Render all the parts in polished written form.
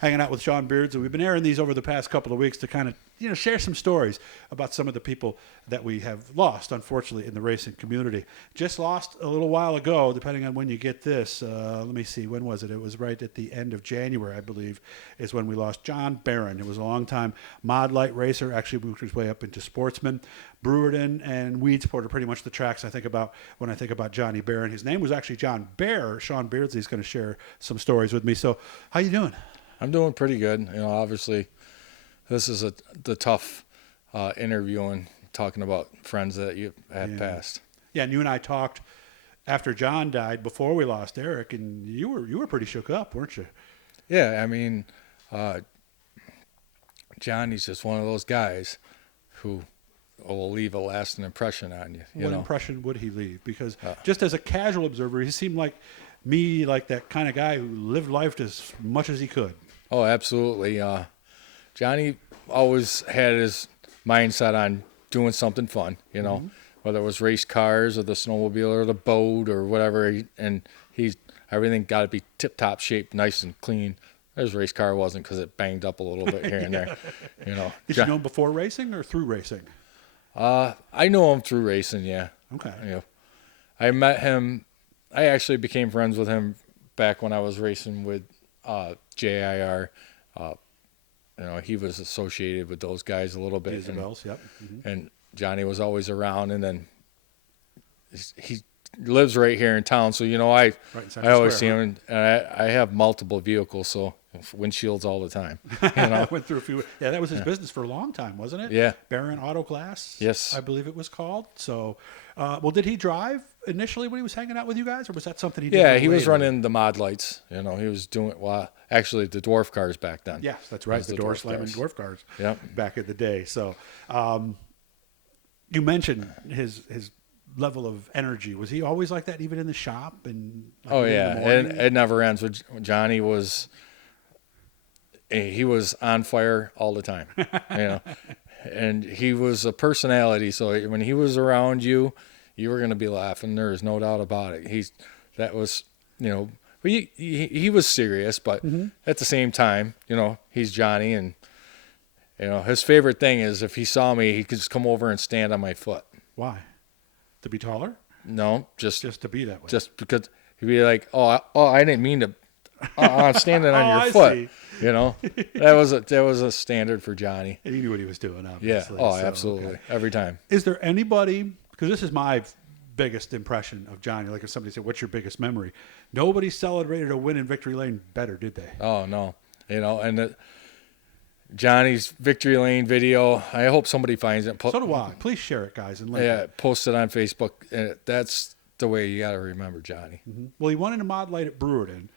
hanging out with John Beardsley. We've been airing these over the past couple of weeks to kind of, share some stories about some of the people that we have lost, unfortunately, in the racing community. Just lost a little while ago, depending on when you get this. Let me see, when was it? It was right at the end of January, I believe, is when we lost John Behron. He was a long-time mod light racer, actually moved his way up into sportsman. Brewerton and Weedsport are pretty much the tracks I think about when I think about Johnny Behron. His name was actually John Bear. Sean Beardsley is going to share some stories with me. So how you doing? I'm doing pretty good. Obviously, this is the tough interviewing, talking about friends that you had passed. Yeah, and you and I talked after John died, before we lost Eric, and you were pretty shook up, weren't you? Yeah, I mean, Johnny's just one of those guys who will leave a lasting impression on you. What impression would he leave? Because just as a casual observer, he seemed like me, like that kind of guy who lived life as much as he could. Oh, absolutely. Johnny always had his mindset on doing something fun, whether it was race cars or the snowmobile or the boat or whatever. Everything got to be tip-top shape, nice and clean. His race car wasn't, because it banged up a little bit here and there. Did you know him before racing or through racing? I know him through racing, yeah. Okay. I met him. I actually became friends with him back when I was racing with JIR. He was associated with those guys a little bit. Isabel's, yep. Mm-hmm. And Johnny was always around, and then he lives right here in town, so I always see him, and I have multiple vehicles, so windshields all the time. I went through a few. Yeah, that was his business for a long time, wasn't it? Yeah. Behron Auto Glass. Yes, I believe it was called. So, did he drive initially when he was hanging out with you guys, or was that something he did? Yeah, he was running the mod lights. He was doing actually the dwarf cars back then. Yes, that's right. The door slamming dwarf cars. Yeah. Back in the day. So, you mentioned his level of energy. Was he always like that, even in the shop? And it never ends. Johnny he was on fire all the time, and he was a personality. So when he was around you, you were going to be laughing. There is no doubt about it. He was serious, but at the same time, he's Johnny, and his favorite thing is if he saw me, he could just come over and stand on my foot. Why? To be taller? No, just to be that way. Just because he'd be like, "Oh, I didn't mean to." I'm standing on your foot. See. That was a standard for Johnny. And he knew what he was doing, obviously. Yeah. Oh, absolutely. Okay. Every time. Is there anybody? Because this is my biggest impression of Johnny. Like if somebody said, "What's your biggest memory?" Nobody celebrated a win in Victory Lane better, did they? Oh no. And Johnny's Victory Lane video, I hope somebody finds it. So do I. Please share it, guys, and post it on Facebook. That's the way you got to remember Johnny. Mm-hmm. Well, he won in a mod light at Brewerton.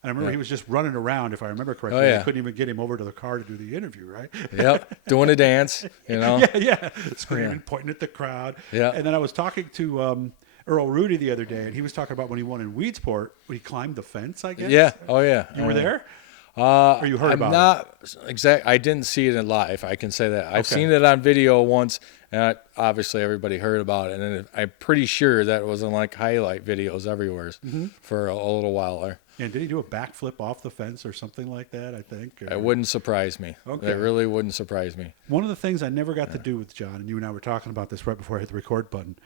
And I remember he was just running around, if I remember correctly. Oh, yeah. I couldn't even get him over to the car to do the interview, right? Yep, doing a dance, Yeah, screaming, pointing at the crowd. Yeah. And then I was talking to Earl Rudy the other day, and he was talking about when he won in Weedsport, when he climbed the fence, I guess. Yeah, oh yeah. You were there? Or you heard about it? I'm not exact. I didn't see it in live. I can say that. I've seen it on video once, and obviously everybody heard about it. And I'm pretty sure that was in like highlight videos everywhere for a little while there. And did he do a backflip off the fence or something like that, I think? It wouldn't surprise me. Okay. It really wouldn't surprise me. One of the things I never got to do with John, and you and I were talking about this right before I hit the record button,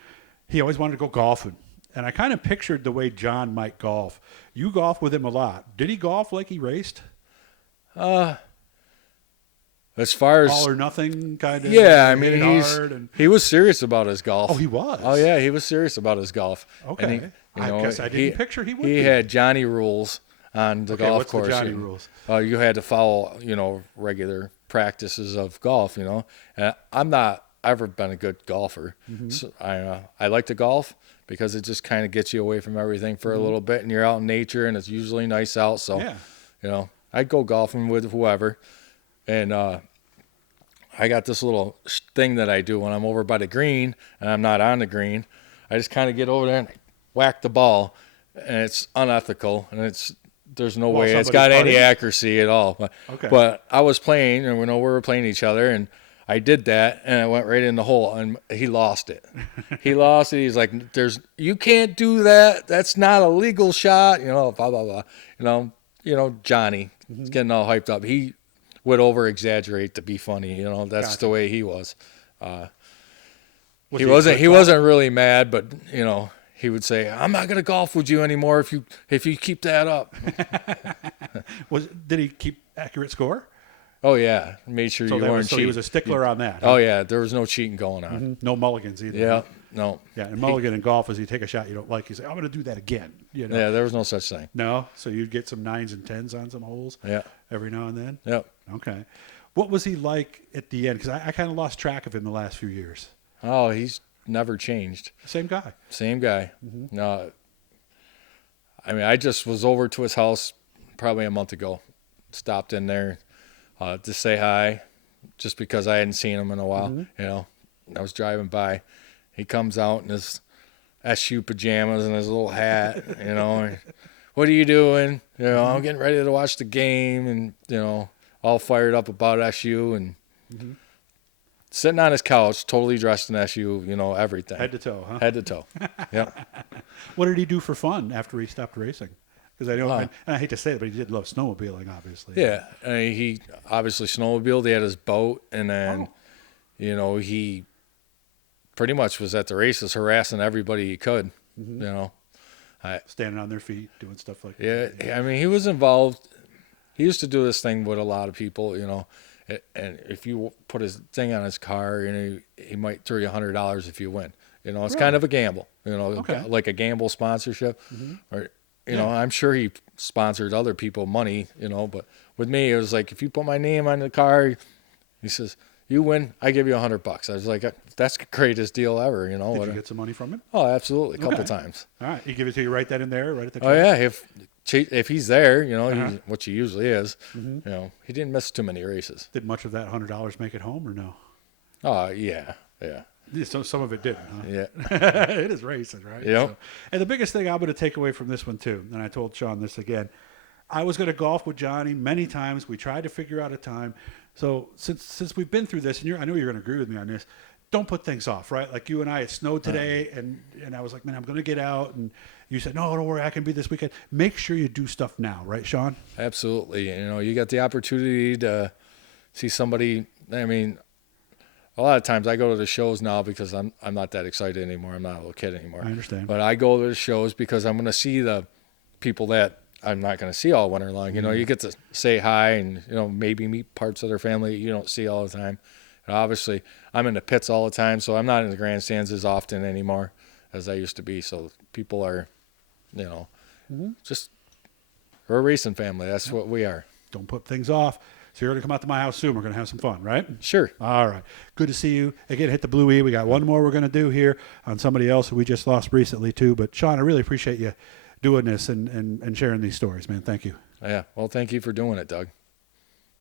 he always wanted to go golfing. And I kind of pictured the way John might golf. You golf with him a lot. Did he golf like he raced? As far as all or nothing kind of. Yeah, I mean he was serious about his golf. Oh, he was. Oh yeah, he was serious about his golf. Okay. I guess I didn't picture he would. He had Johnny rules on the golf course. What's the Johnny rules? You had to follow, regular practices of golf. And I'm not ever been a good golfer. So I like to golf because it just kind of gets you away from everything for a little bit, and you're out in nature, and it's usually nice out. So I'd go golfing with whoever. And I got this little thing that I do when I'm over by the green and I'm not on the green. I just kind of get over there and whack the ball, and it's unethical, and there's no way it's got any accuracy at all. But I was playing, and we were playing each other, and I did that, and I went right in the hole, and he lost it. He lost it. He's like, you can't do that. That's not a legal shot. Blah, blah, blah. Johnny. He's getting all hyped up. He would over exaggerate to be funny. You know, that's Gotcha. the way he was. Was He a wasn't. good He golfer? wasn't really mad, but you know, he would say, "I'm not gonna golf with you anymore if you keep that up." Did he keep accurate score? Oh yeah, made sure you weren't So cheating. he was a stickler on that. Oh yeah, there was no cheating going on. No mulligans either. Yeah, no. Yeah, and mulligan in golf is you take a shot you don't like, you say, I'm going to do that again. You know? Yeah, there was no such thing. No? So you'd get some 9s and 10s on some holes Yeah, every now and then? yep. Okay. What was he like at the end? Because I kind of lost track of him the last few years. Oh, he's never changed. Same guy. Same guy. No, I mean, I just was over to his house probably a month ago. Stopped in there to say hi, just because I hadn't seen him in a while. You know, I was driving by. He comes out in his SU pajamas and his little hat. You know, and, what are you doing? You know, I'm getting ready to watch the game, and you know, all fired up about SU and. Sitting on his couch, totally dressed in SU, you know, everything. Head to toe, huh? Head to toe. Yep. What did he do for fun after he stopped racing? Because I know, and I hate to say it, but he did love snowmobiling, obviously. Yeah. I mean, he obviously snowmobiled. He had his boat, and then, you know, he pretty much was at the races harassing everybody he could, you know. Standing on their feet, doing stuff like that. Yeah. I mean, he was involved. He used to do this thing with a lot of people, you know. And if you put his thing on his car, you know, he might throw you $100 if you win. You know, it's kind of a gamble. You know, like a gamble sponsorship. Or, you know, I'm sure he sponsored other people money. You know, but with me, it was like if you put my name on the car, he says you win, I give you $100. I was like, that's the greatest deal ever. You know. Did you get some money from him? Oh, absolutely, a couple times. All right, he give it to you right then and there, right at the. Oh yeah, if he's there, you know, which he usually is, you know, he didn't miss too many races. Did much of that $100 make it home or no? Oh yeah. Yeah, so some of it didn't, huh? Yeah. It is racing, right? Yep. So, and the biggest thing I'm going to take away from this one too, and I told Sean this again, I was going to golf with Johnny many times. We tried to figure out a time. So since we've been through this, and I know you're going to agree with me on this, don't put things off, right? Like you and I, it snowed today, and I was like, man, I'm going to get out, and you said, no, don't worry, I can be this weekend. Make sure you do stuff now, right, Sean? Absolutely. You know, you got the opportunity to see somebody. I mean, a lot of times I go to the shows now because I'm not that excited anymore. I'm not a little kid anymore. I understand. But I go to the shows because I'm going to see the people that I'm not going to see all winter long. You know, you get to say hi and, you know, maybe meet parts of their family you don't see all the time. And obviously, I'm in the pits all the time, so I'm not in the grandstands as often anymore as I used to be. So people are, you know, just, we're a racing family. That's what we are. Don't put things off. So you're going to come out to my house soon. We're going to have some fun, right? Sure. All right. Good to see you. Again, hit the Blue E. We got one more we're going to do here on somebody else who we just lost recently, too. But, Sean, I really appreciate you doing this and sharing these stories, man. Thank you. Yeah. Well, thank you for doing it, Doug.